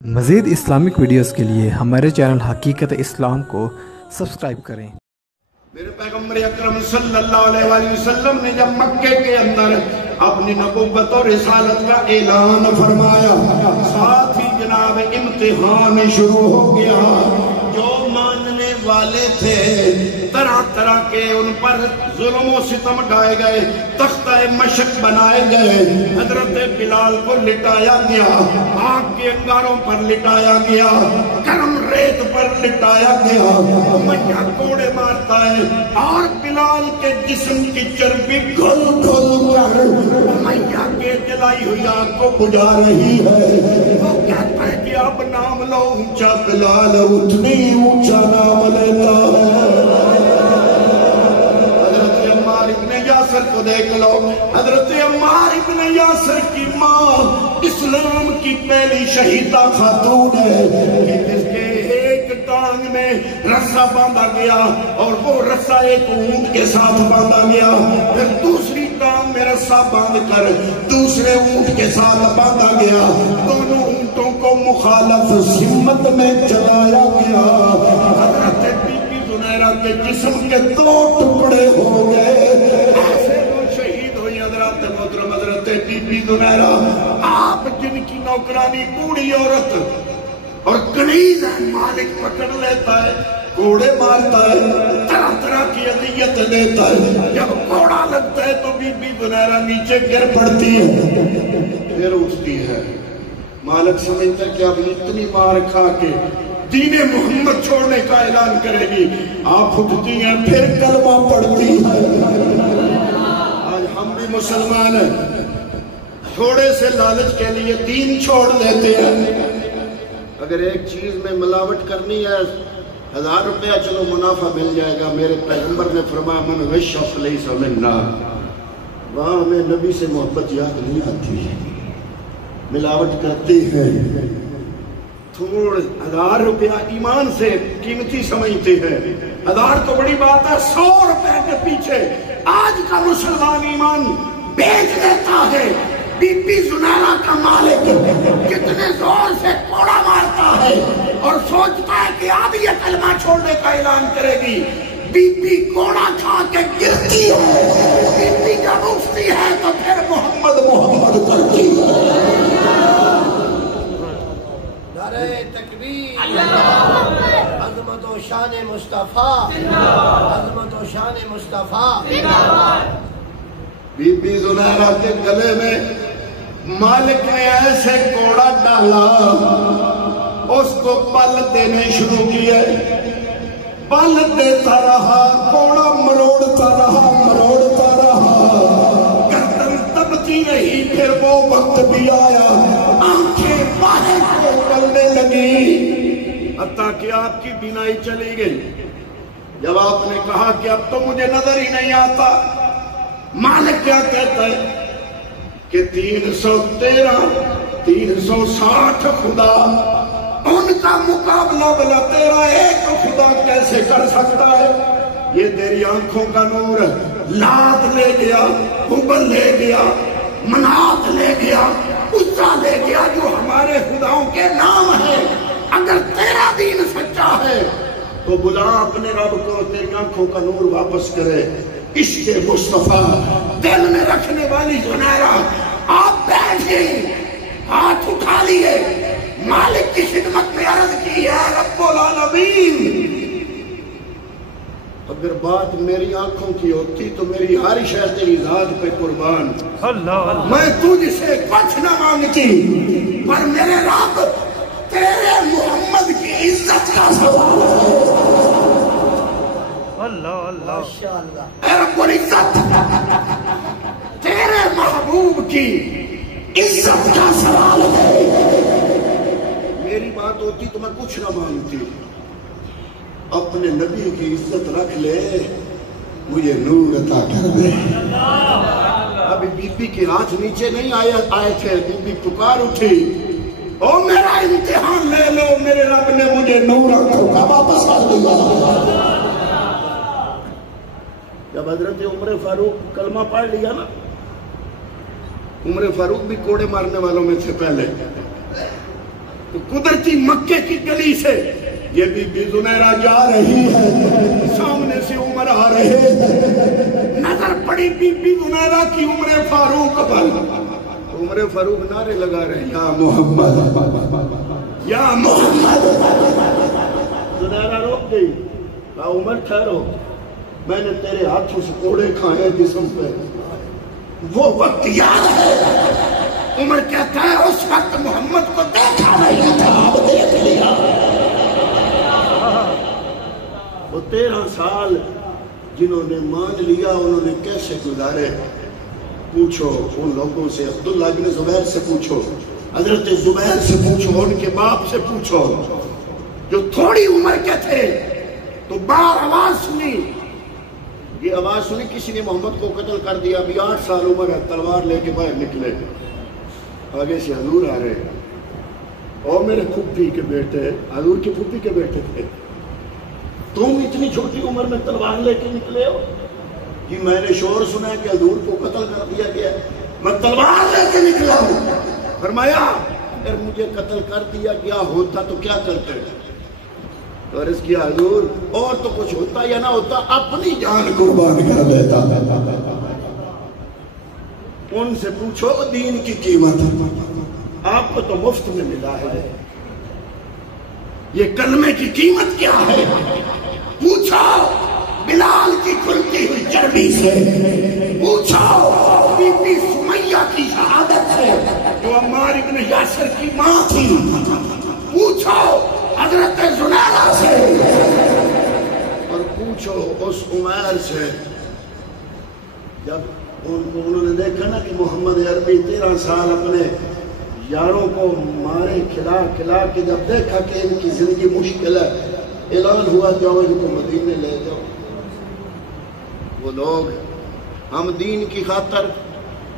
مزید Islamic videos کے لیے ہمارے چینل حقیقت اسلام کو سبسکرائب کریں۔ میرے پیغمبر اکرم صلی اللہ علیہ وآلہ وسلم نے جب مکے کے اندر اپنی نبوت اور رسالت کا اعلان فرمایا، ساتھ ہی جناب امتحان شروع ہو گیا۔ جو ماننے والے تھے طرح طرح کے ان پر ظلم و ستم ڈھائے گئے، تختہ مشق بنائے گئے، حضرت بلال کو لٹایا گیا، آگ کے انگاروں پر لٹایا گیا، گرم ریت پر لٹایا گیا، امیہ کوڑے مارتا ہے اور بلال کے جسم کی چربی گھل گھل کر امیہ کے جلائی ہوئی آگ کو بجھا رہی ہے۔ وہ کہتا ہے کہ اب نام لو اونچا، بلال اتنی اونچا نام لیتا ہے۔ حضرت عمار ابن یاسر کو دیکھ لو، حضرت عمار ابن یاسر کی ماں اسلام کی پہلی شہیدہ خاتون ہے، جس کے ایک ٹانگ میں رسہ باندھا گیا اور وہ رسہ ایک اونٹ کے ساتھ باندھا گیا، پھر دوسری ٹانگ میں رسہ باندھ کر دوسرے اونٹ کے ساتھ باندھا گیا، دونوں اونٹوں کو مخالف سمت میں چلایا گیا۔ حضرت بی بی زنیرہ کے جسم کے 2 ٹکڑے ہو گئے، ایسے وہ شہید ہوئی۔ حضرت محترم حضرت بی بی زنیرہ، آپ جن کی نوکرانی بوڑھی عورت اور کنیز ہے، مالک پکڑ لیتا ہے، کوڑے مارتا ہے، طرح طرح کی اذیت دیتا ہے، جب کوڑا لگتا ہے تو بی بی زنیرہ نیچے گر پڑتی ہے، پھر اٹھتی ہے۔ مالک سمجھتا ہے کہ اب اتنی مار کھا کے دین محمد چھوڑنے کا اعلان کرے گی، آپ اٹھتی ہیں، پھر کلمہ پڑھتی ہے۔ آج ہم بھی مسلمان ہیں، تھوڑے سے لالچ کے لیے دین چھوڑ دیتے ہیں۔ اگر ایک چیز میں ملاوٹ کرنی ہے، 1000 روپیہ چلو منافع مل جائے گا، میرے پیغمبر نے فرمایا من غش فلیس منا، وہاں ہمیں نبی سے محبت یاد نہیں آتی، ملاوٹ کرتے ہیں، تھوڑ 1000 روپیہ ایمان سے قیمتی سمجھتے ہیں، 1000 تو بڑی بات ہے، 100 روپے کے پیچھے آج کا مسلمان ایمان بیچ دیتا ہے۔ بی بی زنیرہ کا مالک کتنے زور سے کوڑا مارتا ہے اور سوچتا ہے کہ اب یہ کلمہ چھوڑنے کا اعلان کرے گی، بی بی کوڑا کھا کے گرتی ہے، بی بی جب اٹھتی ہے تو پھر محمد محمد کرتی ہے۔ نعرہ تکبیر، عظمت و شان مصطفیٰ، عظمت و شان مصطفیٰ۔ بی بی زنیرہ کے گلے میں مالک نے ایسے کوڑا ڈالا، اس کو پل دینے شروع کیے، پل دیتا رہا، کوڑا مروڑتا رہا، مروڑتا رہا، گردن دبتی رہی، پھر وہ وقت بھی آیا، آنکھیں باہر کو نکلنے لگی، حتیٰ کہ آپ کی بینائی چلی گئی۔ جب آپ نے کہا کہ اب تو مجھے نظر ہی نہیں آتا، مالک کیا کہتا ہے کہ 313 360 خدا، ان کا مقابلہ بلا تیرا ایک خدا کیسے کر سکتا ہے؟ یہ تیری آنکھوں کا نور لات لے گیا، حبل لے گیا، منات لے گیا، عزا لے گیا، جو ہمارے خداؤں کے نام ہیں۔ اگر تیرا دین سچا ہے تو بلا اپنے رب کو، تیری آنکھوں کا نور واپس کرے۔ عشق مصطفیٰ دل میں رکھنے والی زنیرہ، آپ بیٹھے، ہاتھ اٹھا لیے، مالک کی خدمت میں عرض کی ہے رب العالمین، اگر بات میری آنکھوں کی ہوتی تو میری ہر شے تیری ذات پہ قربان، میں تجھ سے کچھ نہ مانگتی، پر میرے رب تیرے محمد کی عزت کا سوال ہے۔ اللہ ماشاءاللہ، اے رب العزت، تیرے محبوب کی عزت کا سوال ہے۔ میری بات ہوتی تو میں کچھ نہ مانگتی، اپنے نبی کی عزت رکھ لے، مجھے نور عطا کر دے۔ ابھی بی بی کے ہاتھ نیچے نہیں آئے تھے، بی بی پکار اٹھی، او میرا امتحان لے لو، میرے رب نے مجھے نور عطا واپس کر دیا۔ جب حضرت عمر فاروق کلمہ پڑھ لیا نا، عمر فاروق بھی کوڑے مارنے والوں میں تھے پہلے، تو قدرتی مکے کی گلی سے یہ بی بی زنیرہ جا رہی ہے، سامنے سے عمر آ رہے ہیں، نظر پڑی بی بی زنیرہ کی عمر فاروق پر، عمر فاروق نعرے لگا رہے ہیں، یا محمد یا محمد۔ زنیرہ روک گئی، کہا عمر ٹھہرو، میں نے تیرے ہاتھوں سے کوڑے کھائے جسم پہ، وہ وقت یاد ہے۔ عمر کہتا ہے اس وقت محمد کو دیکھا نہیں تھا، اب دیکھ لیا۔ وہ 13 سال جنہوں نے مان لیا انہوں نے کیسے گزارے؟ پوچھو ان لوگوں سے، عبداللہ بن زبیر سے پوچھو، حضرت زبیر سے پوچھو، ان کے باپ سے پوچھو، جو تھوڑی عمر کے تھے تو بار آواز سنی، یہ آواز سنی کسی نے محمد کو قتل کر دیا، ابھی 8 سال عمر ہے، تلوار لے کے باہر نکلے، آگے سے حضور آ رہے ہیں، اور میرے پھوپھی کے بیٹے، حضور کی پھوپھی کے بیٹے تھے، تم اتنی چھوٹی عمر میں تلوار لے کے نکلے ہو؟ کہ میں نے شور سنا ہے کہ حضور کو قتل کر دیا گیا، میں تلوار لے کے نکلا ہوں۔ فرمایا اگر مجھے قتل کر دیا گیا ہوتا تو کیا کرتے؟ تو عرض کیا حضور اور تو کچھ ہوتا یا نہ ہوتا، اپنی جان قربان کر دیتا۔ ان سے پوچھو دین کی قیمت، آپ کو تو مفت میں ملا ہے، یہ کلمے کی قیمت کیا ہے؟ پوچھو بلال کی کھلتی ہوئی چربی سے، پوچھو بی بی سمیہ کی شہادت سے جو عمار ابن یاسر کی ماں تھی، پوچھو حضرت زنیرہ سے، اور پوچھو اس عمیر سے جب انہوں نے دیکھا نا کہ محمد عربی 13 سال اپنے یاروں کو مارے کھلا کھلا کے، جب دیکھا کہ ان کی زندگی مشکل ہے، اعلان ہوا جاؤ ان کو مدینے لے جاؤ۔ وہ لوگ ہم دین کی خاطر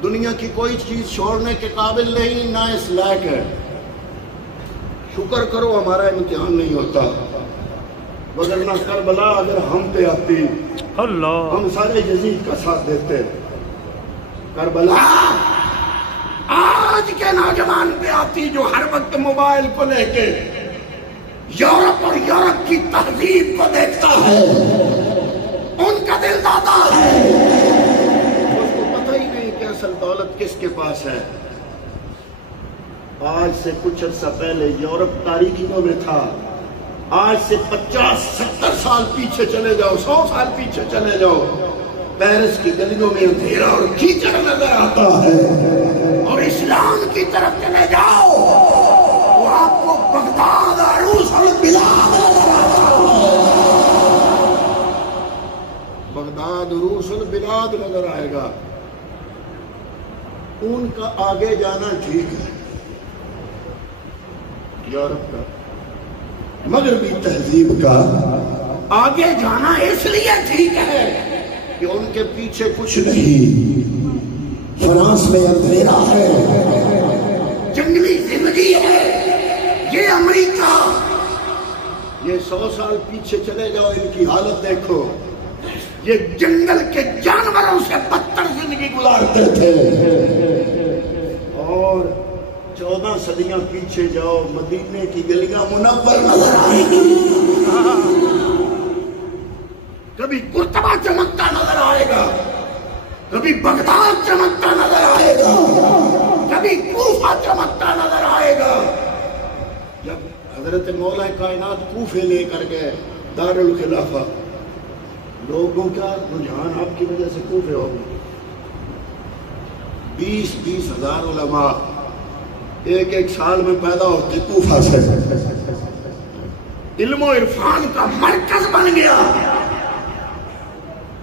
دنیا کی کوئی چیز چھوڑنے کے قابل نہیں، نہ اس لائق ہے۔ شکر کرو ہمارا امتحان نہیں ہوتا، وگرنہ کربلا اگر ہم پہ آتی ہم سارے یزید کا ساتھ دیتے۔ کربلا آج کے نوجوان پہ آتی جو ہر وقت موبائل کو لے کے یورپ اور یورپ کی تہذیب کو دیکھتا ہے، ان کا دل دادا ہے، اس کو پتہ ہی نہیں کہ اصل دولت کس کے پاس ہے۔ آج سے کچھ عرصہ پہلے یورپ تاریکیوں میں تھا، آج سے 50-70 سال پیچھے چلے جاؤ، 100 سال پیچھے چلے جاؤ، پیرس کی گلیوں میں اندھیرا اور کیچڑ نظر آتا ہے، اور اسلام کی طرف چلے جاؤ وہ آپ کو بغداد عروس البلاد نظر آتا ہے، بغداد عروس البلاد نظر آئے گا۔ ان کا آگے جانا ٹھیک ہے، یورپ کا مغربی تہذیب کا آگے جانا اس لیے ٹھیک ہے کہ ان کے پیچھے کچھ نہیں، فرانس میں اندھیرا ہے، جنگلی زندگی ہے، یہ امریکہ، یہ 100 سال پیچھے چلے جاؤ ان کی حالت دیکھو، یہ جنگل کے جانوروں سے بدتر زندگی گزارتے تھے۔ اور 14 صدیاں پیچھے جاؤ، مدینے کی گلیاں منور نظر آئیں گی، کبھی قرطبہ چمکتا نظر آئے گا، کبھی بغداد چمکتا نظر آئے گا، کبھی کوفہ چمکتا نظر آئے گا۔ جب حضرت مولا کائنات کوفے لے کر گئے دارالخلافہ، لوگوں کا رجحان آپ کی وجہ سے کوفے ہو گئے، 20 ہزار علماء ایک سال میں پیدا ہوتے کوفہ سے، علم و عرفان کا مرکز بن گیا۔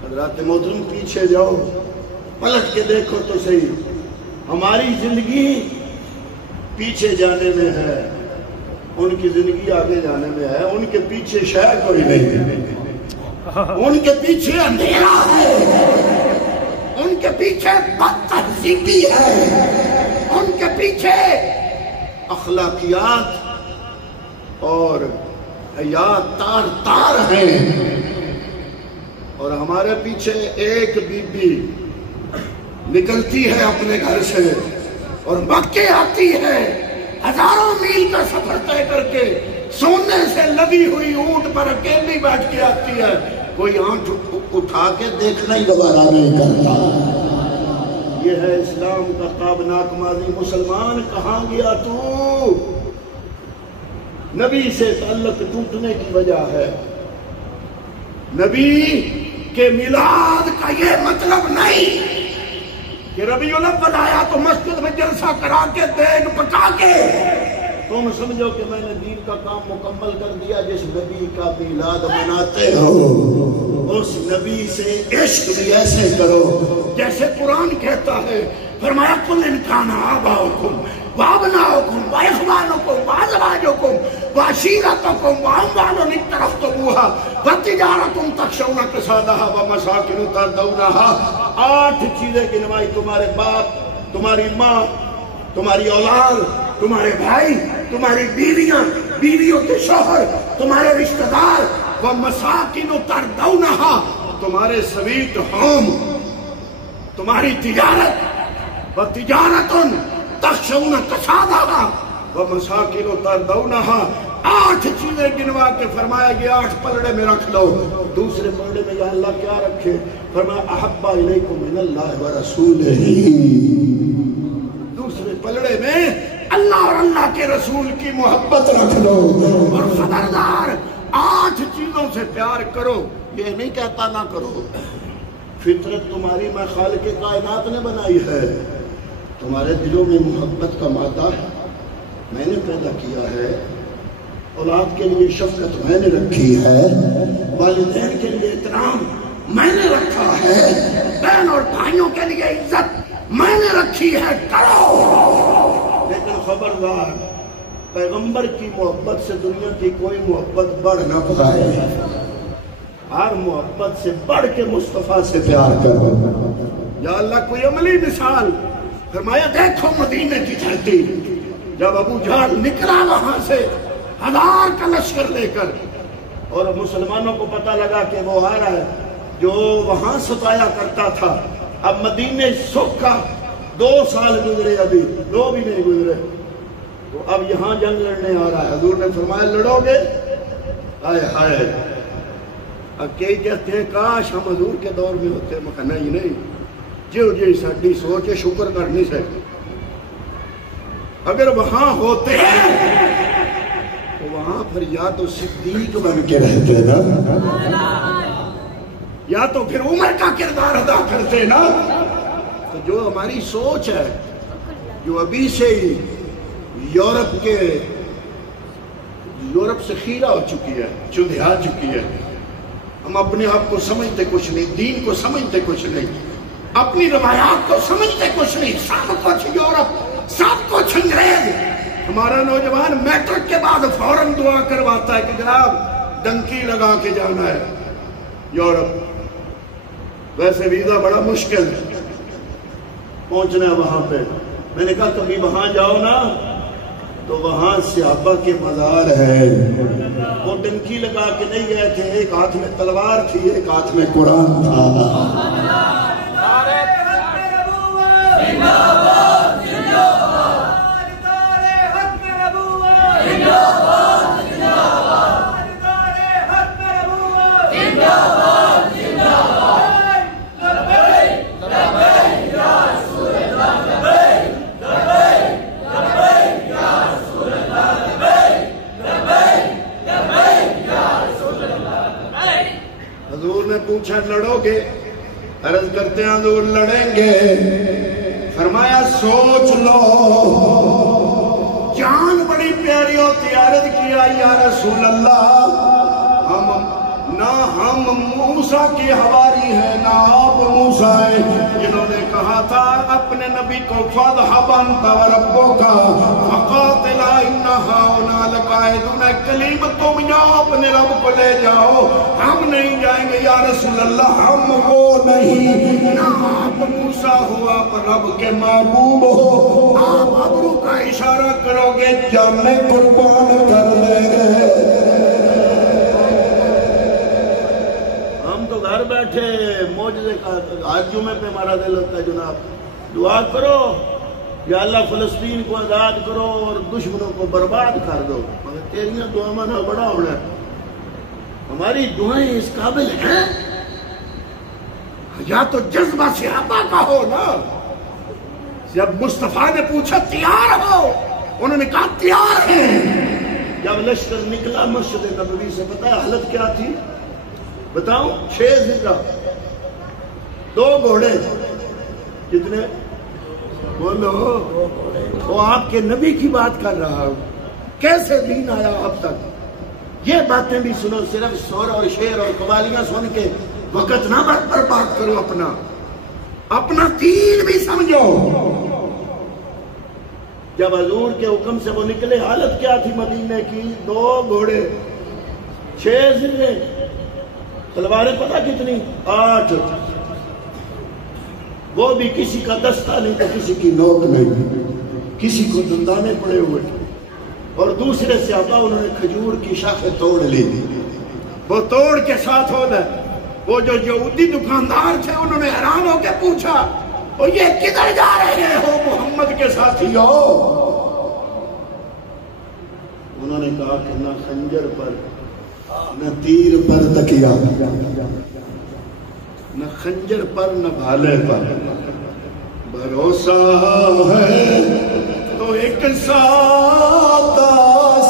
حضرات محترم پیچھے جاؤ، پلٹ کے دیکھو تو صحیح، ہماری زندگی پیچھے جانے میں ہے، ان کی زندگی آگے جانے میں ہے، ان کے پیچھے شاید کوئی نہیں، ان کے پیچھے اندھیرا ہے، ان کے پیچھے بد تہذیبی ہے، ان کے پیچھے اخلاقیات اور حیات تار تار ہیں، اور ہمارے پیچھے ایک بی بی نکلتی ہے اپنے گھر سے اور مکے آتی ہے، ہزاروں میل کا سفر طے کر کے سونے سے لگی ہوئی اونٹ پر اکیلی بیٹھ کے آتی ہے، کوئی آنکھ اٹھا کے دیکھنا ہی دوبارہ نہیں کرتا۔ یہ ہے اسلام کا تابناک ماضی۔ مسلمان کہاں گیا تو؟ نبی سے تعلق ٹوٹنے کی وجہ ہے۔ نبی کے میلاد کا یہ مطلب نہیں کہ ربیع الاول آیا تو مسجد میں جلسہ کرا کے دیگ پکا کے تم سمجھو کہ میں نے دین کا کام مکمل کر دیا۔ جس نبی کا میلاد مناتے ہو اس نبی سے عشق بھی ایسے کرو جیسے قرآن کہتا ہے، فرمایا قل ان کان آباؤکم وابناؤکم واخوانکم وازواجکم وعشیرتکم واموال اقترفتموها وتجارۃ تخشون کسادها ومساکن ترضونها۔ 8 چیزیں گنوائی، تمہارے باپ، تمہاری ماں، تمہاری اولاد، تمہارے بھائی، تمہاری بیویاں، بیویوں کے شوہر، تمہارے رشتہ دار، ومساکن ترضونها، تمہارے سویٹ ہوم، تمہاری تجارت، وتجارۃ تخشون کسادها ومساکن ترضونها۔ 8 چیزیں گنوا کے فرمایا گیا 8 پلڑے میں رکھ لو۔ دوسرے پلڑے میں یا اللہ کیا رکھے؟ فرمایا احب الیکم من اللہ ورسولہ۔ دوسرے پلڑے میں اللہ اور اللہ کے رسول کی محبت رکھ لو، اور خبردار 8 چیزوں سے پیار کرو۔ یہ نہیں کہتا نہ کرو، فطرت تمہاری میں خالق کائنات نے بنائی ہے، تمہارے دلوں میں محبت کا مادہ میں نے پیدا کیا ہے، اولاد کے لیے شفقت میں نے رکھی ہے، والدین کے لیے احترام میں نے رکھا ہے، بہن اور بھائیوں کے لیے عزت میں نے رکھی ہے، کرو۔ لیکن خبردار پیغمبر کی محبت سے دنیا کی کوئی محبت بڑھ نہ پائے، ہر محبت سے بڑھ کے مصطفیٰ سے پیار کرو۔ یا اللہ کوئی عملی مثال؟ فرمایا دیکھو مدینے کی دھرتی، جب ابو جہل نکلا وہاں سے 1000 کا لشکر لے کر، اور مسلمانوں کو پتہ لگا کہ وہ آ رہا ہے جو وہاں ستایا کرتا تھا، اب مدینے سکھا 2 سال گزرے، ابھی 2 بھی نہیں گزرے، تو اب یہاں جنگ لڑنے آ رہا ہے۔ حضور نے فرمایا لڑو گے؟ ہائے ہائے، اب کئی کہتے ہیں کاش ہم حضور کے دور میں ہوتے، میں کہا نہیں، جو جی ساڈی سوچ ہے شکر کرنی سے، اگر وہاں ہوتے تو وہاں پھر یا تو صدیق بن کے رہتے نا، یا تو پھر عمر کا کردار ادا کرتے نا۔ تو جو ہماری سوچ ہے، جو ابھی سے ہی یورپ سے خیرہ ہو چکی ہے، چندھیا چکی ہے، ہم اپنے آپ کو سمجھتے کچھ نہیں، دین کو سمجھتے کچھ نہیں، اپنی روایات کو سمجھتے کچھ نہیں، سب کچھ یورپ، سب کچھ انگریز۔ ہمارا نوجوان میٹرک کے بعد فوراً دعا کرواتا ہے کہ جناب ڈنکی لگا کے جانا ہے یورپ، ویسے ویزا بڑا مشکل ہے پہنچنا ہے وہاں پہ۔ میں نے کہا کبھی وہاں جاؤ نا تو وہاں صحابہ کے مزار ہے، وہ ڈنکی لگا کے نہیں گئے تھے، ایک ہاتھ میں تلوار تھی، ایک ہاتھ میں قرآن تھا۔ حضور نے پوچھا لڑو گے؟ عرض کرتے ہیں حضور لڑیں گے۔ فرمایا سوچ لو، جان بڑی پیاری ہوتی، عرض کیا یا رسول اللہ نہ ہم موسیٰ کی حواری ہیں نہ آپ موسیٰ ہیں جنہوں نے کہا تھا اپنے نبی کو فَاذْهَبْ أَنْتَ وَرَبُّكَ فَقَاتِلَا إِنَّ هَٰؤُلَاءِ لَقَاعِدُونَ، کلیم تم جاؤ اپنے رب کو لے جاؤ، ہم نہیں جائیں گے یا رسول اللہ، ہم وہ نہیں، نہ آپ موسیٰ ہو، آپ رب کے محبوب ہو، آپ ابرو کا اشارہ کرو گے جانے قربان کر لیں گے۔ گھر بیٹھے معجزے کا، آج جمعے پہ ہمارا دل ہوتا ہے جناب دعا کرو یا اللہ فلسطین کو آزاد کرو اور دشمنوں کو برباد کر دو، مگر تیریاں دعاواں نہ بڑا ہونا ہے۔ ہماری دعائیں اس قابل ہیں؟ یا تو جذبہ صحابہ کا ہو نا، جب مصطفیٰ نے پوچھا تیار ہو، انہوں نے کہا تیار ہیں۔ جب لشکر نکلا مسجد نبوی سے، پتہ ہے حالت کیا تھی؟ بتاؤں، 6 زندہ، 2 گھوڑے، کتنے؟ بولو، وہ آپ کے نبی کی بات کر رہا ہوں، کیسے دین آیا اب تک؟ یہ باتیں بھی سنو، صرف سور اور شعر اور قوالیاں سن کے وقت نہ برباد کرو، اپنا دین بھی سمجھو۔ جب حضور کے حکم سے وہ نکلے، حالت کیا تھی مدینے کی؟ 2 گھوڑے، 6 زندے، تلواریں پتہ کتنی؟ 8۔ وہ بھی کسی کا دستہ نہیں تو کسی کی نوک نہیں، کسی کو دندانے پڑے ہوئے، اور دوسرے صحابہ انہوں نے کھجور کی شاخیں توڑ لی تھی، وہ توڑ کے ساتھ ہونا۔ وہ جو یہودی دکاندار تھے انہوں نے حیران ہو کے پوچھا، وہ یہ کدھر جا رہے ہو محمد کے ساتھی ہو؟ انہوں نے کہا کہ نہ خنجر پر نہ تیر پر تکیا، نہ خنجر پر نہ بھالے پر، بھروسہ ہے تو ایک سادہ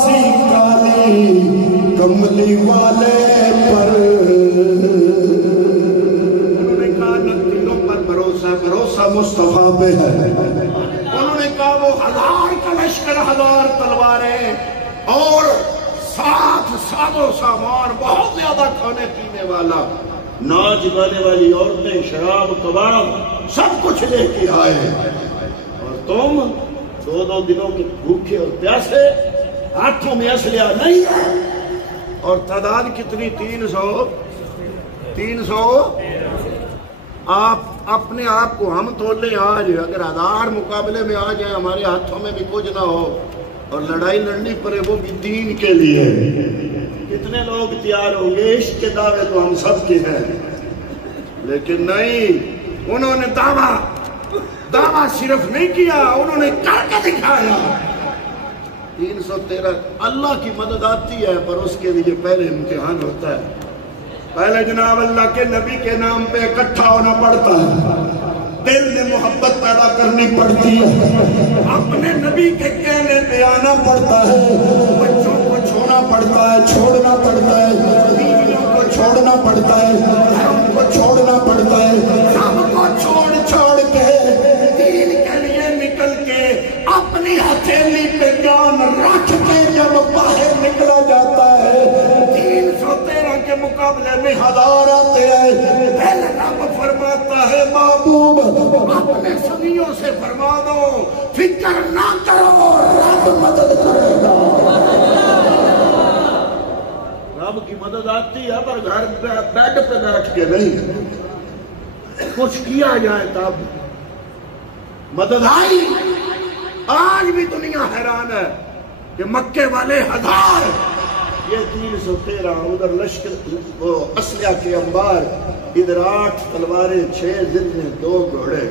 سی کالی کملی والے پر۔ انہوں نے کہا نہ تیروں پر بھروسہ، بھروسہ مصطفیٰ پہ ہے۔ انہوں نے کہا وہ 1000 کا لشکر، 1000 تلواریں اور 7 ساز و سامان، بہت زیادہ کھانے پینے والا، ناچ گانے والی عورتیں، شراب کباب، سب کچھ لے کے آئے، اور تم 2 دنوں کے بھوکے اور پیاسے، ہاتھوں میں اسلحہ نہیں ہے، اور تعداد کتنی؟ 300۔ آپ اپنے آپ کو ہم تول لیں آج، اگر 1000 مقابلے میں آ جائیں، ہمارے ہاتھوں میں بھی کچھ نہ ہو اور لڑائی لڑنی پڑے، وہ بھی دین کے لیے، کتنے لوگ تیار ہوں گے؟ عشق کے دعوے تو ہم سب کے ہیں، لیکن نہیں، انہوں نے دعویٰ صرف نہیں کیا، انہوں نے کر کے دکھایا۔ 313 اللہ کی مدد آتی ہے، پر اس کے لیے پہلے امتحان ہوتا ہے، پہلے جناب اللہ کے نبی کے نام پہ اکٹھا ہونا پڑتا ہے، دل میں محبت پیدا کرنی پڑتی ہے، اپنے نبی کے کہنے پہ آنا پڑتا ہے، بچوں کو چھوڑنا پڑتا ہے، چھوڑنا پڑتا ہے، بیویوں کو چھوڑنا پڑتا ہے، گھروں کو چھوڑنا پڑتا ہے، سب کو چھوڑ کے دین کے لیے نکل کے اپنی ہتھیلی پہ جان رکھ کے جب باہر نکلا جاتا ہے، 313 کے مقابلے میں 1000 آتے ہیں، پہلے رب فرماتا ہے محبوب اپنے سنیوں سے فرما دو فکر نہ کرو، رب مدد کرے گا۔ رب کی مدد آتی ہے، پر گھر بیڈ پہ بیٹھ کے نہیں، کچھ کیا جائے تب مدد آئی۔ آج بھی دنیا حیران ہے کہ مکے والے 1000، یہ 313، ادھر لشکر وہ اسلحہ کے انبار، ادھر 8 تلواریں، 6 زندے، 2 گھوڑے،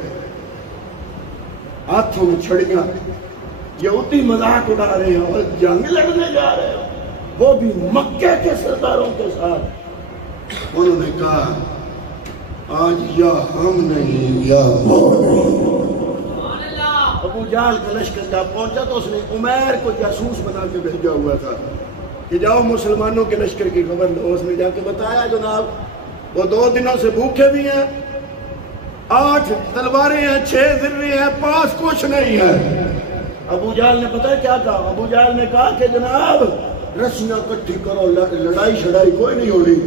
ہاتھوں میں چھڑیاں، یہودی مذاق اڑا رہے ہیں اور جنگ لڑنے جا رہے ہیں، وہ بھی مکے کے سرداروں کے ساتھ۔ انہوں نے کہا آج یا ہم نہیں یا وہ نہیں۔ ابو جہل کا لشکر جب پہنچا تو اس نے عمیر کو جاسوس بنا کے بھیجا ہوا تھا کہ جاؤ مسلمانوں کے لشکر کی خبر لو۔ اس نے جا کے بتایا جناب وہ 2 دنوں سے بھوکے بھی ہیں، 8 تلواریں ہیں، 6 ذرے ہیں، پاس کچھ نہیں ہے۔ ابو جہل نے پتہ کیا کہا؟ ابو جہل نے کہا کہ جناب رسیاں کٹھی کرو، لڑائی شڑائی کوئی نہیں ہو رہی،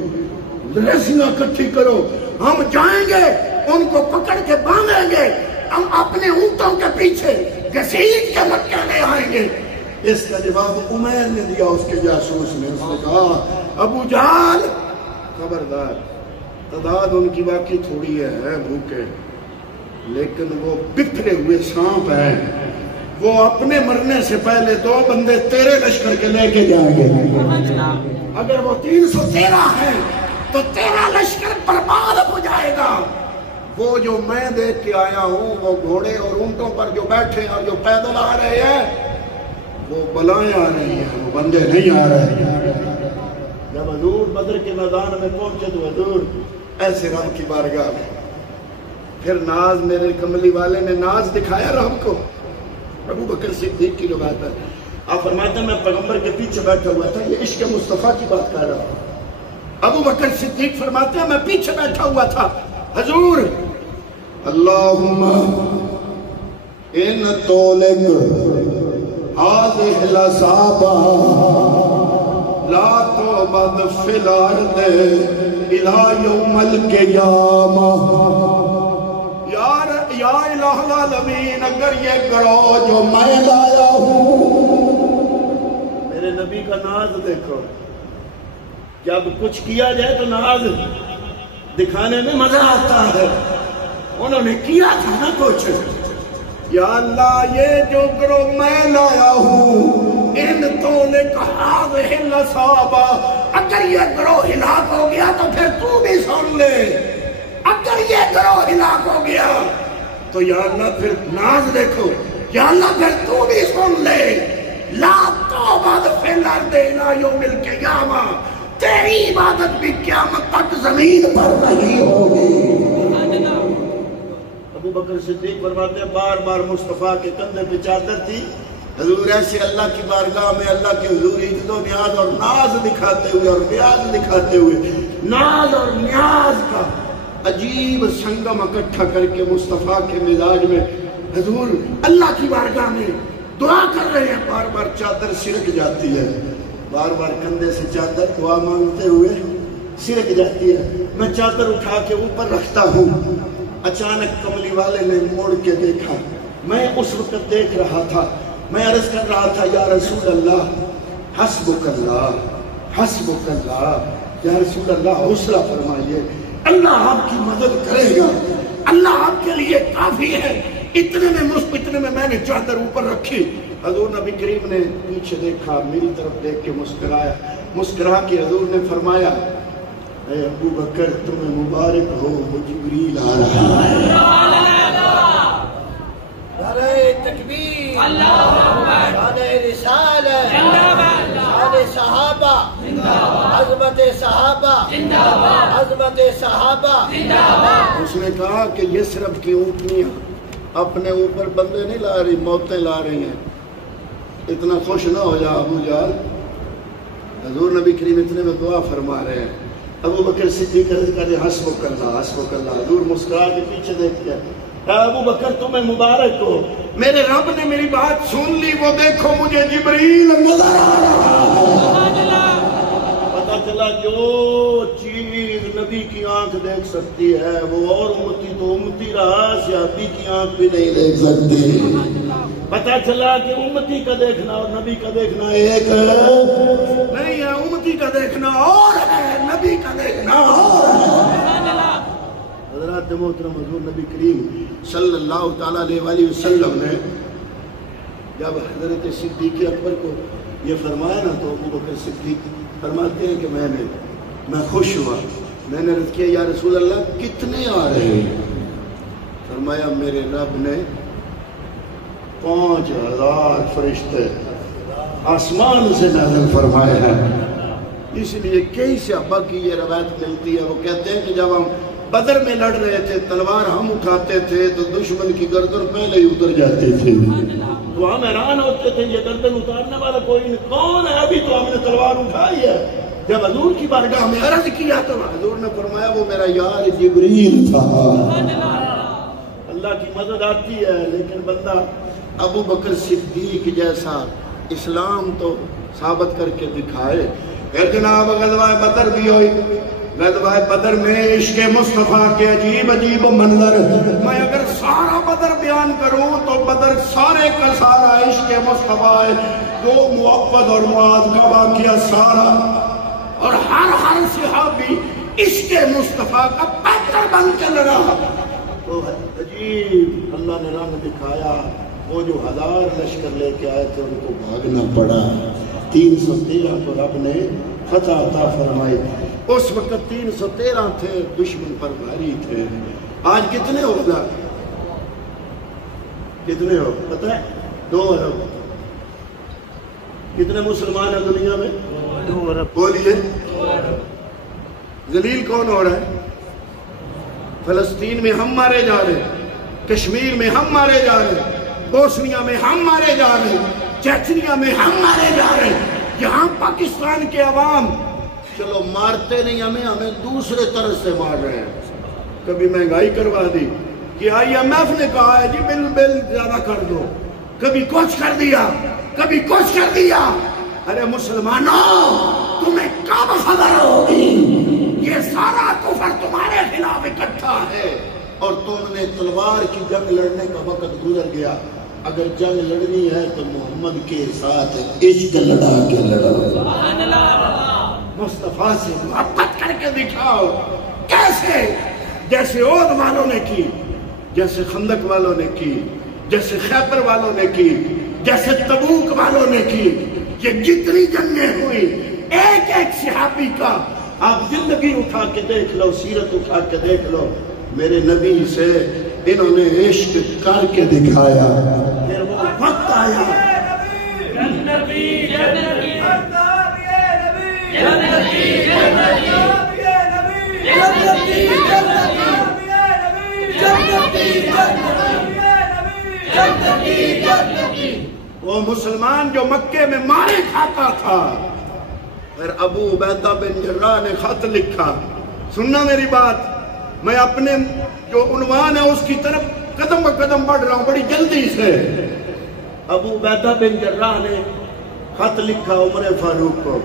رسیاں کٹھی کرو، ہم جائیں گے ان کو پکڑ کے باندھیں گے، ہم اپنے اونٹوں کے پیچھے گھسیٹ کے مکے میں آئیں گے۔ اس کا جواب عمیر نے دیا، اس کے جاسوس نے۔ اس نے کہا ابو جہل خبردار، تعداد ان کی واقعی تھوڑی ہے بھوکے، لیکن وہ بکھرے ہوئے سانپ ہیں، وہ اپنے مرنے سے پہلے 2 بندے تیرے لشکر کے لے کے جائیں گے۔ اگر وہ 313 ہیں تو تیرا لشکر برباد ہو جائے گا، وہ جو میں دیکھ کے آیا ہوں وہ گھوڑے اور اونٹوں پر جو بیٹھے اور جو پیدل آ رہے ہیں وہ بلائیں آ رہی ہیں، وہ بندے نہیں آ رہے ہیں۔ جب حضور بدر کے میدان میں پہنچے تو حضور ایسے رب کی بارگاہ میں پھر ناز، میرے کملی والے نے ناز دکھایا رب کو۔ ابو بکر صدیق کی روایت ہے، آپ فرماتے ہیں میں پیغمبر کے پیچھے بیٹھا ہوا تھا، یہ عشق مصطفیٰ کی بات کر رہا ہوں۔ ابو بکر صدیق فرماتے ہیں میں پیچھے بیٹھا ہوا تھا، حضور اللہم ان طولک هذه الأصابع لا تعبد في الأرض إلى يوم القيامة۔ یا الہ العالمین، اگر یہ گروہ جو میں لایا ہوں، میرے نبی کا ناز دیکھو، جب کچھ کیا جائے تو ناز دکھانے میں مزہ آتا ہے، انہوں نے کیا تھا نا کچھ۔ یا اللہ یہ جو گروہ میں لایا ہوں، ان تو نے کہا وہلا صحابہ، اگر یہ گروہ ہلاک ہو گیا تو پھر تو بھی سن لے، اگر یہ گروہ ہلاک ہو گیا تو یا اللہ پھر ناز دیکھو، یا اللہ پھر تو بھی سن لے، لا تعبد فی الارض الی یوم القیامہ، تیری عبادت بھی قیامت تک زمین پر نہیں ہوگی۔ ابو بکر صدیق فرماتے ہیں بار بار مصطفیٰ کے کندھے پہ چادر تھی، حضور ایسے اللہ کی بارگاہ میں اللہ کے حضور عزت و نیاز اور ناز دکھاتے ہوئے اور نیاز دکھاتے ہوئے، ناز اور نیاز کا عجیب سنگم اکٹھا کر کے مصطفیٰ کے مزاج میں حضور اللہ کی بارگاہ میں دعا کر رہے ہیں۔ بار بار چادر سرک جاتی ہے، بار بار کندھے سے چادر دعا مانگتے ہوئے سرک جاتی ہے، میں چادر اٹھا کے اوپر رکھتا ہوں۔ اچانک کملی والے نے موڑ کے دیکھا، میں اس وقت دیکھ رہا تھا، میں عرض کر رہا تھا یا رسول اللہ حسبک اللہ حسبک اللہ، یا رسول اللہ حوصلہ فرمائیے، اللہ آپ کی مدد کرے گا، اللہ آپ کے لیے کافی ہے۔ اتنے میں نے چادر اوپر رکھی، حضور نبی کریم نے پیچھے دیکھا، میری طرف دیکھ کے مسکرایا، مسکرا کے حضور نے فرمایا اے ابو بکر تمہیں مبارک ہو، وہ جبریل آ رہا ہے۔ نعرہ تکبیر، شان رسالت، شان صحابہ، عظمت صحابہ، عظمت صحابہ۔ اس نے کہا کہ یثرب کی اونٹنیاں اپنے اوپر بندے نہیں لا رہی، موتیں لا رہی ہیں، اتنا خوش نہ ہو جا ابو جہل۔ حضور نبی کریم اتنے میں دعا فرما رہے ہیں، ابو بکر صدیق عرض کرے حسبک اللہ حسبک اللہ، حضور مسکرا کے پیچھے دیکھ کے اے ابو بکر تمہیں مبارک ہو، میرے رب نے میری بات سن لی، وہ دیکھو مجھے جبریل نظر آ رہا ہے۔ پتہ چلا جو چیز نبی کی آنکھ دیکھ سکتی ہے وہ اور امتی تو امتی رہا، صحابی کی آنکھ بھی نہیں دیکھ سکتی۔ پتہ چلا کہ امتی کا دیکھنا اور نبی کا دیکھنا ایک نہیں ہے، امتی کا دیکھنا اور ہے، نبی کا دیکھنا اور ہے۔ حضرات محترم حضور نبی کریم صلی اللہ تعالیٰ علیہ وسلم نے جب حضرت صدیق اکبر کو یہ فرمایا نا تو ابو بکر صدیق فرماتے ہیں کہ میں خوش ہوا، میں نے عرض کیا یا رسول اللہ کتنے آ رہے ہیں؟ فرمایا میرے رب نے 5000 فرشتے آسمان سے نازل فرمائے ہیں۔ اس لیے کئی صحابہ کی یہ روایت ملتی ہے، وہ کہتے ہیں کہ جب ہم بدر میں لڑ رہے تھے تلوار ہم اٹھاتے تھے تو دشمن کی گردن پہلے ہی اتر جاتی تھی، تو ہم حیران ہوتے تھے یہ گردن اتارنے والا کوئی نہیں، کون ہے؟ ابھی تو ہم نے تلوار اٹھائی ہے۔ جب حضور کی بارگاہ میں عرض کیا تو حضور نے فرمایا وہ میرا یار جبریل تھا۔ اللہ کی مدد آتی ہے، لیکن بندہ ابو بکر صدیق جیسا اسلام تو ثابت کر کے دکھائے۔ پھر جناب غزوہ بدر بھی ہوئی، غزوہ بدر میں عشق مصطفیٰ کے عجیب عجیب منظر، میں اگر سارا بدر بیان کروں تو بدر سارے کا سارا عشق مصطفیٰ ہے، جو معوذ اور معاذ کا واقعہ سارا، اور ہر صحابی عشق مصطفیٰ کا پیکر بن کے لڑا۔ تو عجیب اللہ نے رنگ دکھایا، وہ جو 1000 لشکر لے کے آئے تھے ان کو بھاگنا پڑا، 313 کو رب نے فتح عطا فرمائی۔ اس وقت 313 تھے، دشمن پر بھاری تھے، آج کتنے ہو گا؟ کتنے ہو پتہ ہے؟ 2 ارب۔ کتنے مسلمان ہیں دنیا میں؟ 2 ارب۔ بولیے ذلیل کون ہو رہا ہے؟ فلسطین میں ہم مارے جا رہے ہیں، کشمیر میں ہم مارے جا رہے ہیں، بوسنیا میں ہم مارے جا رہے ہیں، چیچنیا میں ہم مارے جا رہے ہیں۔ یہاں پاکستان کے عوام چلو مارتے نہیں ہمیں دوسرے طرح سے مار رہے ہیں۔ کبھی مہنگائی کروا دی کہ IMF نے کہا ہے جی بل زیادہ کر دو، کبھی کچھ کر دیا، کبھی کچھ کر دیا۔ ارے مسلمانوں تمہیں کب خبر ہوگی یہ سارا کفر تمہارے خلاف اکٹھا ہے اور تم نے تلوار کی جنگ لڑنے کا وقت گزر گیا۔ اگر جنگ لڑنی ہے تو محمد کے ساتھ عشق لڑا کے لڑو، مصطفیٰ سے محبت کر کے دکھاؤ۔ کیسے؟ جیسے عہد والوں نے کی، جیسے خندق والوں نے کی، جیسے خیبر والوں نے کی، جیسے تبوک والوں نے کی۔ یہ جتنی جنگیں ہوئی ایک ایک صحابی کا آپ زندگی اٹھا کے دیکھ لو، سیرت اٹھا کے دیکھ لو، میرے نبی سے انہوں نے عشق کر کے دکھایا۔ پھر وہ وقت آیا وہ مسلمان جو مکے میں مارے کھاتا تھا، پھر ابو عبیدہ بن جراح نے خط لکھا۔ سننا میری بات، میں اپنے جو عنوان ہے اس کی طرف قدم بہ قدم بڑھ رہا ہوں بڑی جلدی سے۔ ابو عبیدہ بن جراح نے خط لکھا عمر فاروق کو،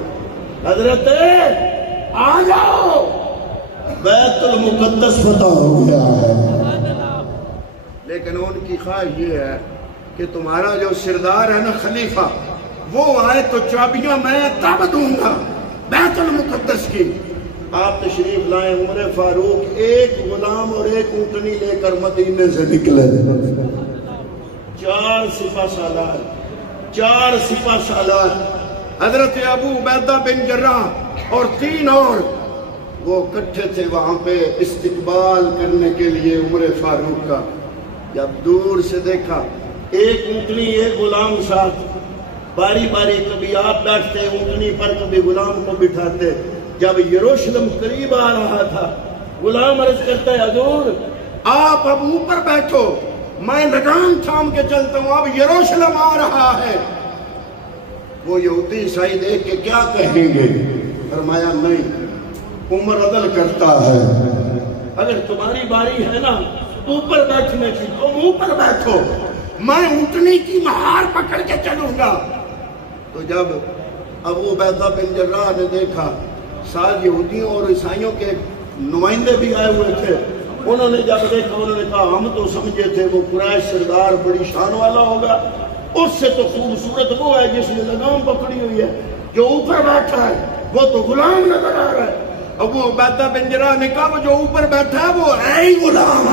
حضرت آ جاؤ بیت المقدس فتح ہو گیا ہے، لیکن ان کی خواہش یہ ہے کہ تمہارا جو سردار ہے نا خلیفہ، وہ آئے تو چابیاں میں تب دوں گا بیت المقدس کی۔ آپ تشریف لائیں، عمر فاروق ایک غلام اور ایک اونٹنی لے کر مدینے سے نکلے، 4 سپہ سالار، 4 سپہ سالار، حضرت ابو عبیدہ بن جراح اور 3 اور، وہ اکٹھے تھے وہاں پہ استقبال کرنے کے لیے عمر فاروق کا۔ جب دور سے دیکھا ایک اونٹنی ایک غلام ساتھ، باری باری کبھی آپ بیٹھتے اونٹنی پر، کبھی غلام کو بٹھاتے۔ جب یروشلم قریب آ رہا تھا، غلام عرض کرتا ہے حضور آپ اب اوپر بیٹھو، میں لگام تھام کے چلتا ہوں، اب یروشلم آ رہا ہے۔ وہ یہودی عیسائی دیکھ کے کیا کہیں گے؟ فرمایا نہیں، عمر عدل کرتا ہے، اگر تمہاری باری ہے نا اوپر بیٹھنے کی تم اوپر بیٹھو، میں اونٹنی کی مہار پکڑ کے چلوں گا۔ تو جب ابو عبیدہ بن جراح نے دیکھا ساتھ یہودیوں اور عیسائیوں کے نمائندے بھی آئے ہوئے تھے، انہوں نے جب دیکھا انہوں نے کہا ہم تو سمجھے تھے وہ قریش سردار بڑی شان والا ہوگا، اس سے تو خوبصورت وہ ہے جس نے لگام پکڑی ہوئی ہے، جو اوپر بیٹھا ہے وہ تو غلام نظر آ رہا ہے۔ ابو عبیدہ بن جراح نے کہا وہ جو اوپر بیٹھا ہے وہ ہے ہی غلام،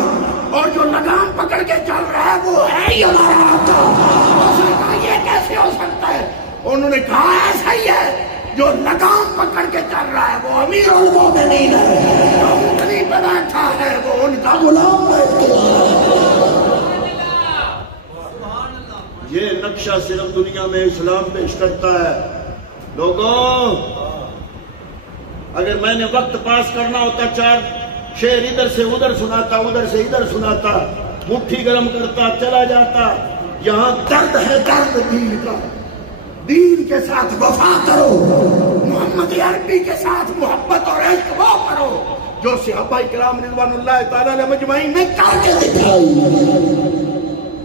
اور جو لگام پکڑ کے چل رہا ہے وہ ہے ہی ہمارا آقا۔ اس نے کہا یہ کیسے ہو سکتا ہے؟ انہوں نے کہا ایسا ہی ہے، جو لگام پکڑ کے چل رہا ہے وہ امیر المومنین ہے، جو اونٹنی پہ بیٹھا ہے وہ ان کا غلام ہے۔ یہ نقشہ صرف دنیا میں اسلام پیش کرتا ہے۔ لوگوں اگر میں نے وقت پاس کرنا ہوتا 4 شعر ادھر سے ادھر سناتا، ادھر سے ادھر سناتا، مٹھی گرم کرتا چلا جاتا۔ یہاں درد ہے، درد دین کا، دین کے ساتھ وفا کرو، محمد عربی کے ساتھ محبت اور عشق وہ کرو جو صحابہ کرام رضوان اللہ تعالی علیہ مجمعین نے کر کے دکھائی،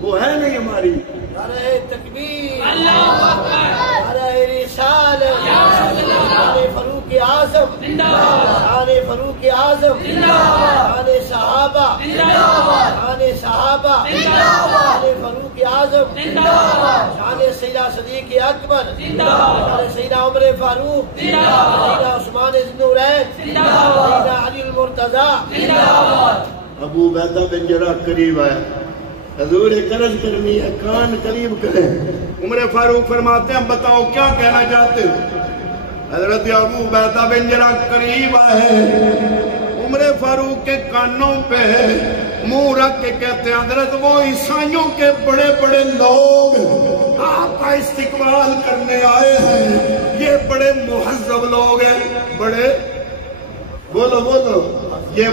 وہ ہے نہیں ہماری۔ نعرہ تکبیر، اللہ اکبر، نعرہ رسالت، نعرہ فاروق اعظم زندہ باد، نعرہ فاروق اعظم زندہ باد، نعرہ صحابہ زندہ باد، نعرہ صحابہ زندہ باد، نعرہ فاروق اعظم زندہ باد، نعرہ سیدنا صدیق اکبر زندہ باد، نعرہ سیدنا عمر فاروق زندہ باد، سیدنا عثمان ذی النورین زندہ باد، سیدنا علی المرتضی زندہ باد۔ ابو عبیدہ بن جراح قریب آیا، حضور ایک عرض کرنی ہے، کان قریب کریں۔ عمر فاروق فرماتے ہیں بتاؤ کیا کہنا چاہتے ہو؟ حضرت ابو عبیدہ بن جراح قریب آئے، عمر فاروق کے کانوں پہ منہ رکھ کے کہتے ہیں حضرت وہ عیسائیوں کے بڑے بڑے لوگ آپ کا استقبال کرنے آئے ہیں، یہ بڑے مہذب لوگ ہیں، بڑے بولو بولو یہ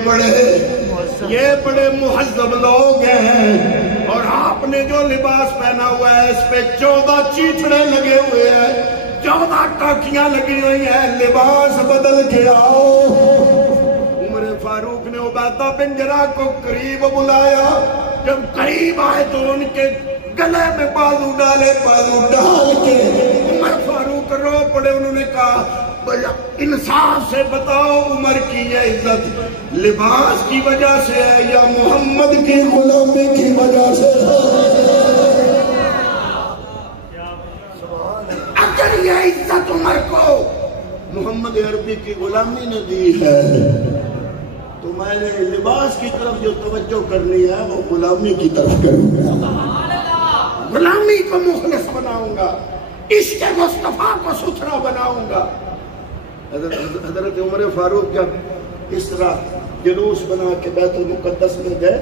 بڑے مہذب لوگ ہیں، اور آپ نے جو لباس پہنا ہوا ہے اس پہ 14 چیچڑے لگے ہوئے ہیں، 14 ٹاکیاں لگی ہوئی ہیں، لباس بدل کے آؤ۔ عمر فاروق نے عبیدہ بن جراح کو قریب بلایا، جب قریب آئے تو ان کے گلے میں بازو ڈالے، بازو ڈال کے عمر فاروق رو پڑے۔ انہوں نے کہا انصاف سے بتاؤ عمر کی یہ عزت لباس کی وجہ سے ہے یا محمد کی غلامی کی وجہ سے ہے؟ اگر یہ عزت عمر کو محمد عربی کی غلامی نے دی ہے تو میں نے لباس کی طرف جو توجہ کرنی ہے وہ غلامی کی طرف کروں گا، غلامی کو مخلص بناؤں گا، عشق مصطفیٰ کو ستھرا بناؤں گا۔ حضرت عمر فاروق جب اس طرح جلوس بنا کے بیت المقدس میں گئے،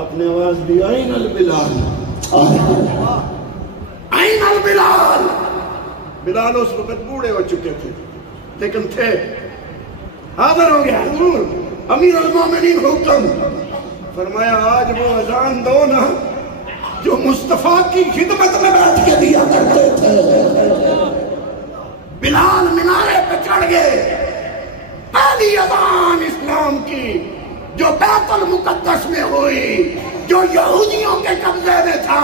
آپ نے آواز دی آئین البلال، آئین البلال۔ بلال اس وقت بوڑھے ہو چکے تھے لیکن تھے، حاضر ہو گیا حضور امیر المومنین حکم فرمایا آج وہ اذان دو نا جو مصطفیٰ کی خدمت میں بیٹھ کے دیا کرتے تھے۔ بلال منارے پہ چڑھ گئے، پہلی اذان اسلام کی جو بیت المقدس میں ہوئی، جو یہودیوں کے قبضے میں تھا،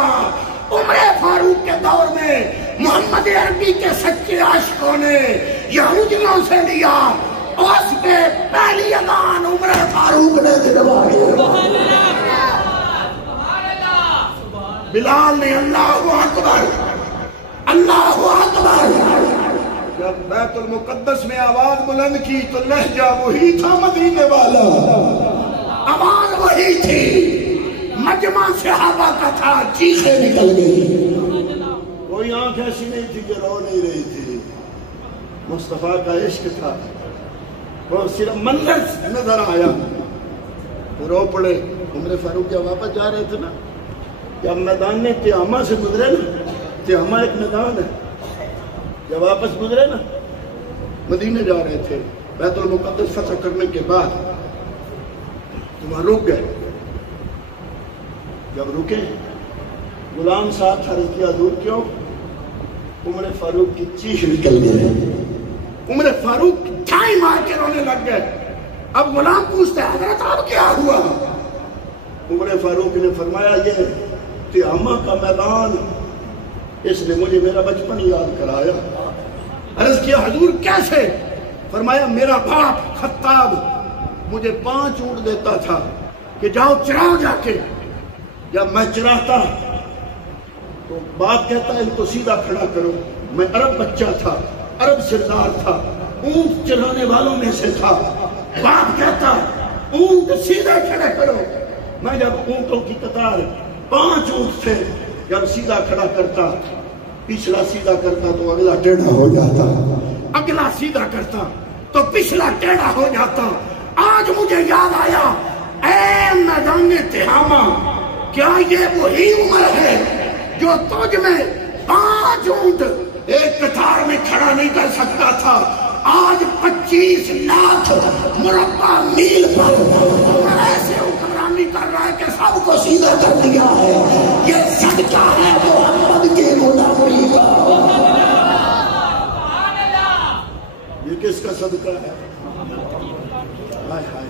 عمر فاروق کے دور میں محمد عربی کے سچے عاشقوں نے یہودیوں سے لیا، اس پہ پہلی اذان عمر فاروق نے دلوائی۔ بلال نے اللہ اکبر اللہ اکبر، جب بیت المقدس میں آواز بلند کی تو لہجہ وہی تھا مدینے والا، آواز وہی تھی، مجمع صحابہ کا تھا، چیخیں نکل گئی، کوئی آنکھ ایسی نہیں تھی کہ رو نہیں رہی تھی، مصطفیٰ کا عشق تھا، وہ صرف منظر نظر آیا تو رو پڑے۔ عمر فاروق جب واپس جا رہے تھے نا، جب میدان میں تیامہ سے گزرے نا، تیامہ ایک میدان ہے، جب واپس گزرے نا مدینے جا رہے تھے بیت المقدس فتح کرنے کے بعد، تو وہاں رک گئے۔ جب رکے غلام صاحب تھا، رکیا دور کیوں؟ عمر فاروق کی چیخ نکل گئے، عمر فاروق ٹھائی مار کے رونے لگ گئے۔ اب غلام پوچھتے ہیں حضرت اب کیا ہوا؟ عمر فاروق نے فرمایا یہ تیامہ کا میدان اس نے مجھے میرا بچپن یاد کرایا۔ عرض کیا حضور کیسے؟ فرمایا میرا باپ خطاب مجھے 5 اونٹ دیتا تھا کہ جاؤ چراؤ جا کے، جب میں چراتا تو باپ کہتا ہے ان کو سیدھا کھڑا کرو، میں عرب بچہ تھا، عرب سردار تھا، اونٹ چلانے والوں میں سے تھا، باپ کہتا اونٹ سیدھا کھڑا کرو، میں جب اونٹوں کی قطار 5 اونٹ تھے، جب سیدھا کھڑا کرتا، پچھلا سیدھا کرتا تو اگلا ٹیڑھا ہو جاتا، اگلا سیدھا کرتا تو پچھلا ٹیڑھا ہو جاتا۔ آج مجھے یاد آیا اے میدان تہامہ، کیا یہ وہی عمر ہے جو تجھ میں 5 اونٹ ایک قطار میں کھڑا نہیں کر سکتا تھا؟ آج 25 لاکھ مربع میل پر ایسے حکمرانی کر رہا ہے کہ سب کو سیدھا کر دیا ہے۔ یہ صدقہ ہے محمد کی غلامی کا۔ یہ کس کا صدقہ ہے؟ ہائے ہائے،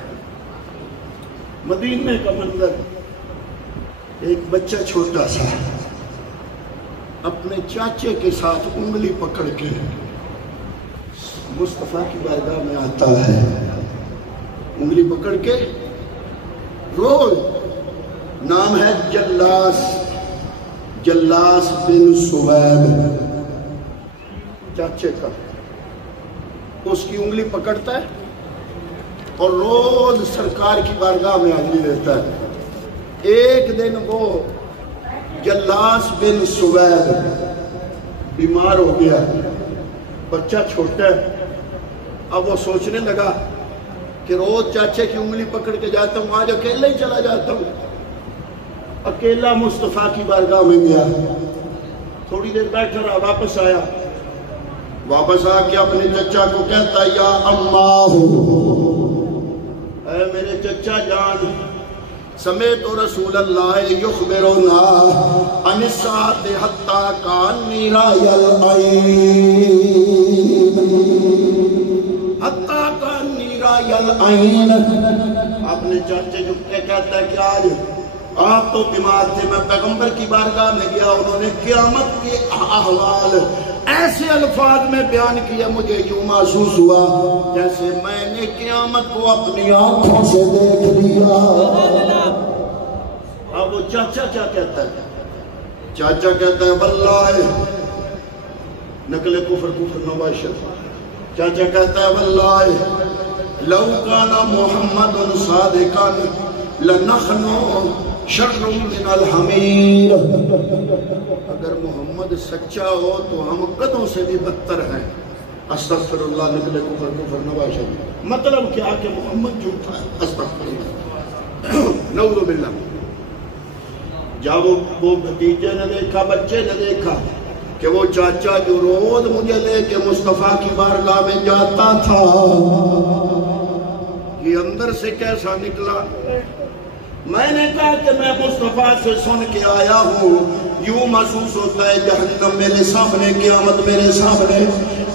مدینے کا منظر، ایک بچہ چھوٹا سا اپنے چاچے کے ساتھ انگلی پکڑ کے مصطفیٰ کی بارگاہ میں آتا ہے، انگلی پکڑ کے روز، نام ہے جلاس بن سویب چاچے کا، اس کی انگلی پکڑتا ہے اور روز سرکار کی بارگاہ میں حاضری دیتا ہے۔ ایک دن وہ جلاس بن سویب بیمار ہو گیا، بچہ چھوٹا ہے، اب وہ سوچنے لگا کہ روز چاچے کی انگلی پکڑ کے جاتا ہوں، آج اکیلا ہی چلا جاتا ہوں. اکیلا مصطفیٰ کی بارگاہ میں گیا، تھوڑی دیر بیٹھا رہا، واپس آیا، واپس آ کے اپنے چچا کو کہتا یا اماں، اے میرے چچا جان، سمیت رسول اللہ یخبرنا عن الساعۃ حتی کانی رأی العین، حتی کانی رأی العین. اپنے چاچے جو کہتا ہے کہ آج آپ تو بیمار تھے، میں پیغمبر کی بارگاہ میں گیا، انہوں نے قیامت کے احوال ایسے الفاظ میں بیان کیا، مجھے یوں محسوس ہوا جیسے میں نے قیامت کو اپنی آنکھوں سے دیکھ لیا. اب وہ چاچا کیا کہتا ہے؟ چاچا کہتا ہے واللہ، نقل کفر نواشر، چاچا کہتا ہے واللہ لو کان محمد صادقا لنحن شر من الحمیر، اگر محمد سچا ہو تو ہم گدھوں سے بھی بدتر ہیں. استغفر اللہ، نقل کفر نواشر. مطلب کیا کہ محمد جھوٹا ہے. استغفر اللہ، نعوذ باللہ. جب وہ بھتیجے نے دیکھا، بچے نے دیکھا کہ وہ چاچا جو روز مجھے لے کے مصطفیٰ کی بارگاہ میں جاتا تھا، یہ اندر سے کیسا نکلا. میں نے کہا کہ میں مصطفیٰ سے سن کے آیا ہوں، یوں محسوس ہوتا ہے جہنم میرے سامنے، قیامت میرے سامنے.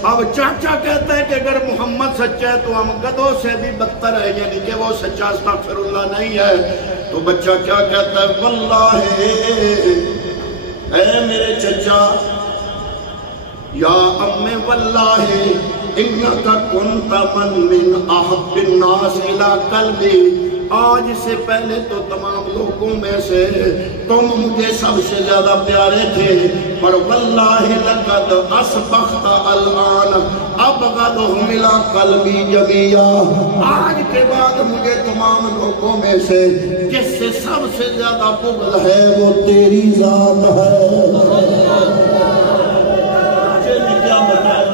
اب چاچا کہتا ہے کہ اگر محمد سچا ہے تو ہم گدھوں سے بھی بدتر ہے، یعنی کہ وہ سچا استغفر اللہ نہیں ہے. تو بچہ کیا کہتا ہے واللہ، اے میرے چچا، یا ام واللہ انکا کنت من احب الناس الی قلبی، آج سے پہلے تو تمام لوگوں میں سے تم مجھے سب سے زیادہ پیارے تھے، پر واللہ لقد اصبحت الان ابغضهم الی قلبی جميعا، آج کے بعد مجھے تمام لوگوں میں سے جس سے سب سے زیادہ بغض ہے وہ تیری ذات ہے. کیا بتایا؟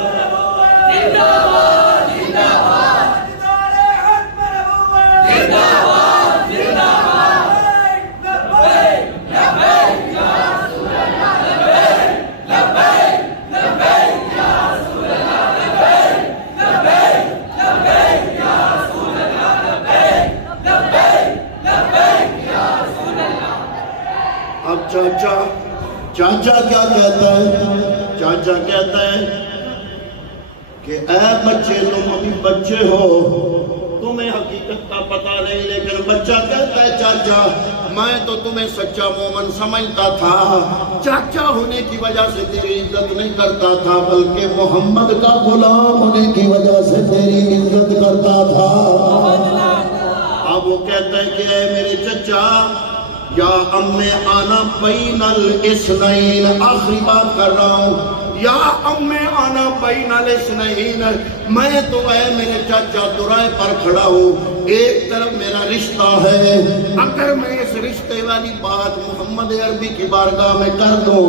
اب چاچا کیا کہتا ہے؟ چاچا کہتا ہے کہ اے بچے، تم ابھی بچے ہو، تمہیں حقیقت کا پتہ نہیں، لیکن بچہ کہتا ہے چاچا میں تو تمہیں سچا مومن سمجھتا تھا، چاچا ہونے کی وجہ سے تیری عزت نہیں کرتا تھا، بلکہ محمد کا غلام ہونے کی وجہ سے تیری عزت کرتا تھا. اب وہ کہتا ہے کہ اے میرے چچا، یا ام آنا بین الاسنین، آخری بات کر رہا ہوں، یا ام آنا بین الاسنین، میں تو اے میرے چاچا درائے پر کھڑا ہوں، ایک طرف میرا رشتہ ہے، اگر میں اس رشتے والی بات محمد عربی کی بارگاہ میں کر دوں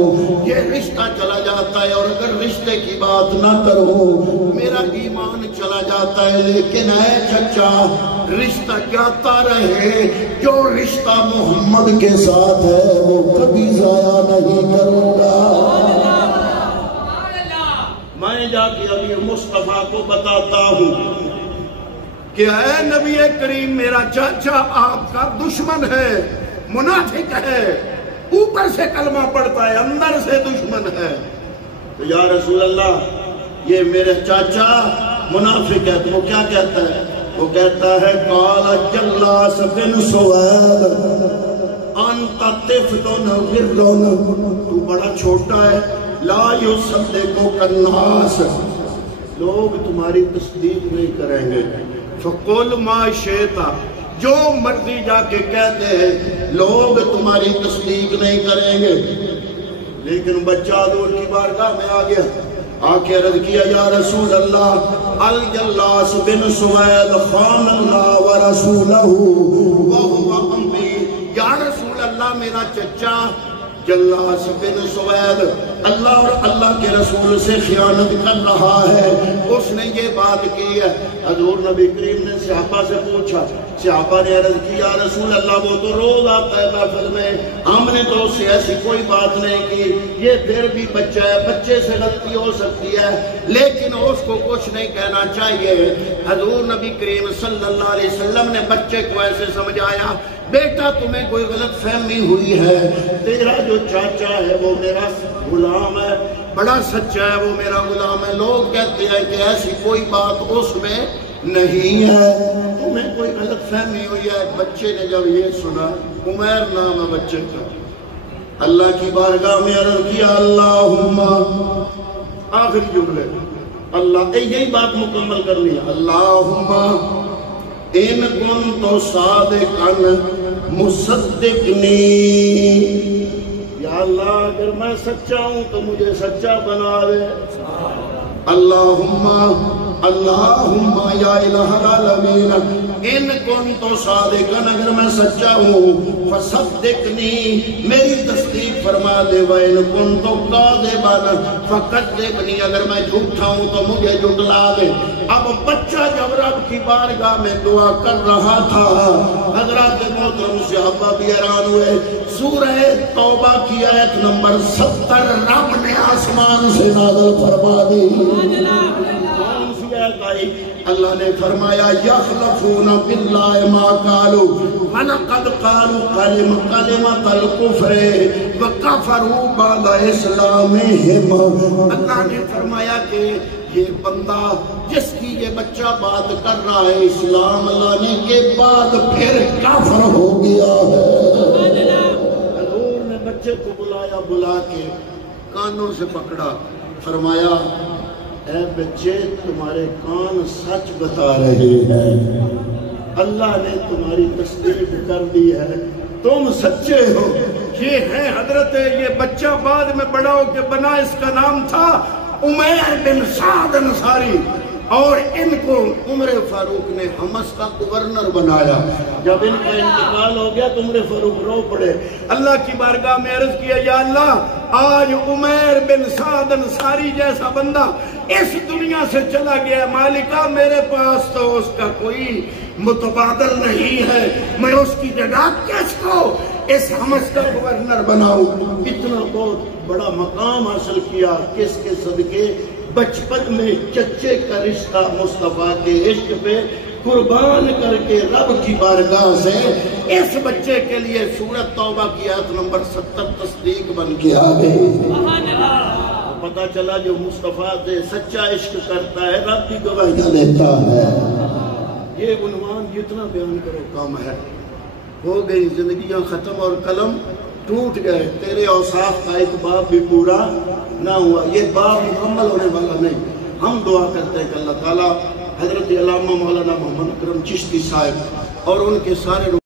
یہ رشتہ چلا جاتا ہے، اور اگر رشتے کی بات نہ کرو میرا ایمان چلا جاتا ہے. لیکن اے چچا، رشتہ جاتا رہے، جو رشتہ محمد کے ساتھ ہے وہ کبھی ضائع نہیں کروں گا. میں جا کے ابھی مصطفیٰ کو بتاتا ہوں کہ اے نبی کریم، میرا چاچا آپ کا دشمن ہے، منافق ہے، اوپر سے کلمہ پڑھتا ہے، اندر سے دشمن ہے. تو یا رسول اللہ، یہ میرے چاچا منافق ہے. تو وہ کیا کہتا ہے؟ وہ کہتا ہے قال جلاس بن سوید انت طفل غر، تو بڑا چھوٹا ہے، لا یصدقک الناس، لوگ تمہاری تصدیق نہیں کریں گے. فقل ما شئت، جو مرضی جا کے کہتے ہیں، لوگ تمہاری تصدیق نہیں کریں گے. لیکن بچہ حضور کی بارگاہ میں آ گیا، آ کے عرض کیا یا رسول اللہ، الجلاس بن سوید خان اللہ ورسولہ وہو امی، یا رسول اللہ میرا چچا جلاس بن سوید اللہ اور اللہ کے رسول سے خیانت کر رہا ہے، اس نے یہ بات کی ہے۔ حضور نبی کریم نے صحابہ سے پوچھا، صحابہ نے عرض کی یا رسول اللہ وہ تو روز آتا ہے محفل میں، ہم نے تو اس سے ایسی کوئی بات نہیں کی، یہ پھر بھی بچہ ہے، بچے سے غلطی ہو سکتی ہے، لیکن اس کو کچھ نہیں کہنا چاہیے۔ حضور نبی کریم صلی اللہ علیہ وسلم نے بچے کو ایسے سمجھایا، بیٹا تمہیں کوئی غلط فہمی ہوئی ہے، تیرا جو چاچا ہے وہ میرا غلام ہے، بڑا سچا ہے، وہ میرا غلام ہے، لوگ کہتے ہیں کہ ایسی کوئی بات اس میں نہیں ہے، تمہیں کوئی غلط فہمی ہوئی ہے۔ بچے نے جب یہ سنا، عمیر نام ہے بچے کا، اللہ کی بارگاہ میں عرض کیا اللہم، آخری جملے اللہ یہی بات مکمل کر لیا، اللہم ان کنت صادقا مصدقنی، یا اللہ اگر میں سچا ہوں تو مجھے سچا بنا دے۔ اللہم یا الہ العالمین ان کنت صادقا، اگر میں سچا ہوں فصدقنی، میری تصدیق فرما دے، وَإِن كُنتُ كَاذِبًا فَكَذِّبْنِی، اگر میں جھوٹا ہوں تو مجھے جھٹلا دے۔ اب بچہ جب رب کی بارگاہ میں دعا کر رہا تھا، حضرات محترم صحابہ بھی حیران ہوئے۔ سورہ توبہ کی آیت نمبر 70 رب نے آسمان سے نازل فرما دی۔ اللہ نے فرمایا یخلفون باللہ ما قالوا وَلَقَدْ قَالُوا کلمۃ الکفر وَکَفَرُوا بَعْدَ اسلامہم، اللہ نے فرمایا کہ یہ بندہ جس کی یہ بچہ بات کر رہا ہے اسلام لانے کے بعد پھر کافر ہو گیا ہے۔ حضور نے بچے کو بلایا، بلا کے کانوں سے پکڑا، فرمایا اے بچے تمہارے کان سچ بتا رہے ہیں، اللہ نے تمہاری تصدیق کر دی ہے، تم سچے ہو۔ یہ ہے حضرت، یہ بچہ بعد میں بڑا ہو کے بنا، اس کا نام تھا عمیر بن سعد انصاری، اور ان کو عمر فاروق نے حمص کا گورنر بنایا۔ جب ان کا انتقال ہو گیا تو عمر فاروق رو پڑے، اللہ کی بارگاہ میں عرض کیا یا اللہ آج عمیر بن سعد انصاری جیسا بندہ اس دنیا سے چلا گیا، مالکہ میرے پاس تو اس کا کوئی متبادل نہیں ہے، میں اس کی جگہ کس کو اس حمص کا گورنر بناؤں۔ اتنا بہت بڑا مقام حاصل کیا، کس کے صدقے؟ بچپن میں چچے کا رشتہ مصطفیٰ کے عشق پہ قربان کر کے رب کی بارگاہ سے اس بچے کے لیے سورۃ توبہ کی آیت نمبر 70 تصدیق بن کے آ گئی۔ پتہ چلا جو مصطفیٰ سے سچا عشق کرتا ہے رب کی گواہی دیتا ہے۔ یہ عنوان جتنا بیان کرو کم ہے، ہو گئی زندگیاں ختم اور قلم ٹوٹ گئے، تیرے اوصاف کا ایک باب بھی پورا نہ ہوا، یہ باب مکمل ہونے والا نہیں۔ ہم دعا کرتے ہیں کہ اللہ تعالیٰ حضرت علامہ مولانا محمد اکرم چشتی صاحب اور ان کے سارے